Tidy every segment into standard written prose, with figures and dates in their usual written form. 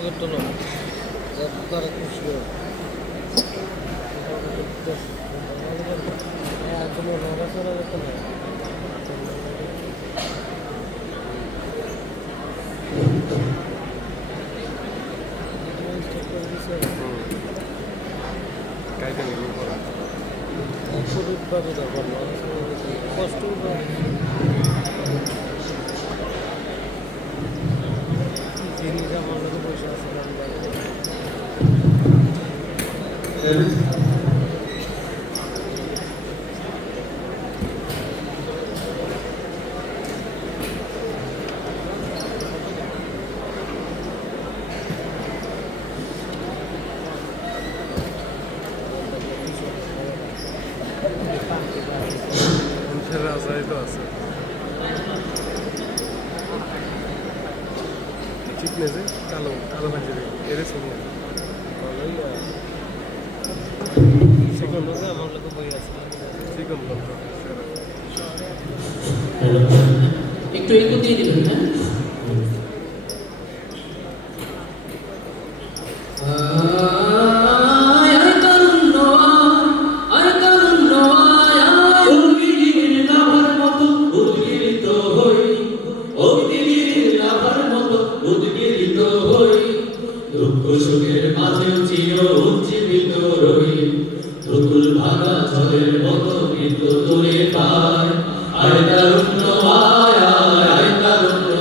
করতো না তারা খুশি হয় কোনো নড়াচড়া যেত না কষ্ট জিনিস আমার লোক বসে আসলাম আছে ঠিক নেই যে কালো কালো ভাজি এর সঙ্গে আমার লোক বই আছে চিকন একটু একটু দিয়ে দিবেন হ্যাঁ সুখের মাঝে চির উজ্জীবিত রহি ধুকুল ভাঙা জলের মতো মৃত দূরে পার আয় তারুণ্য আয় আয় তারুণ্য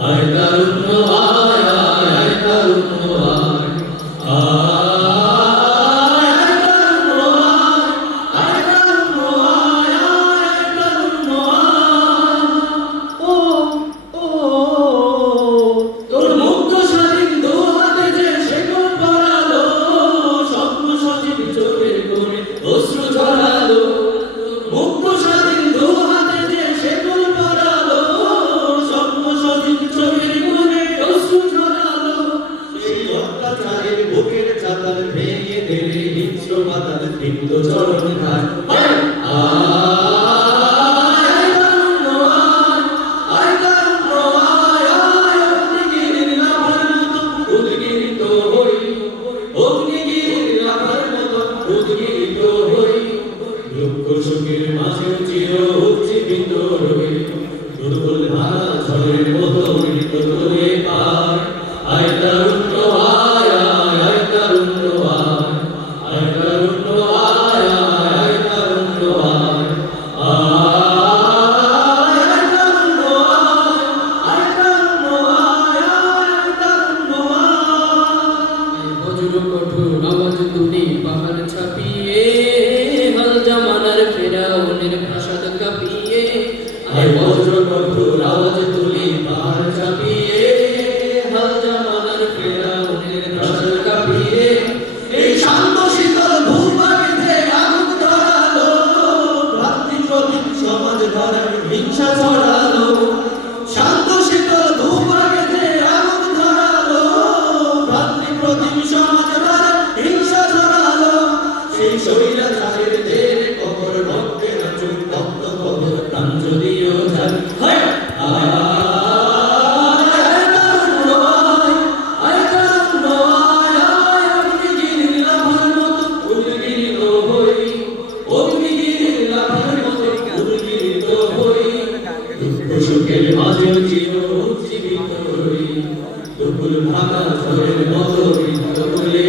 আয় তারুণ্য আয় তারুণ্য সুখের মাঝে চির উজ্জীবিত রহি দুর্বল ভাঙা ঝড়ের মতো মৃত দূরে পার আয় তারুণ্য আয় তারুণ্য আয় তারুণ্য আয় তারুণ্য কঠোর আওয়াজ তুলি পাহাড় ছাপিয়ে হাল জামানার ফেরাউনের প্রাসাদ কাঁপিয়ে আয় বজ্র কঠোর আওয়াজ তুলি পাহাড় ছাপিয়ে হাল জামানার ফেরাউনের প্রাসাদ কাঁপিয়ে এই শান্ত শীতল ভূভাগে আগুন ধরালো ভ্রাতৃপ্রতিম সমাজ ধরার হিংসা ছড়ালো শান্ত শীতল ভূভাগে আগুন ধরালো ভ্রাতৃপ্রতিম সমাজ ধরার হিংসা ছড়ালো সেই স্বৈরাচারের দের কবর রক্তে নাচুক ভক্ত কবর প্রাণ যদিও যায় সুখের মাঝে চির উজ্জীবিত রহি দুপুর ভাঙা ঝড়ের মতো মৃত বলে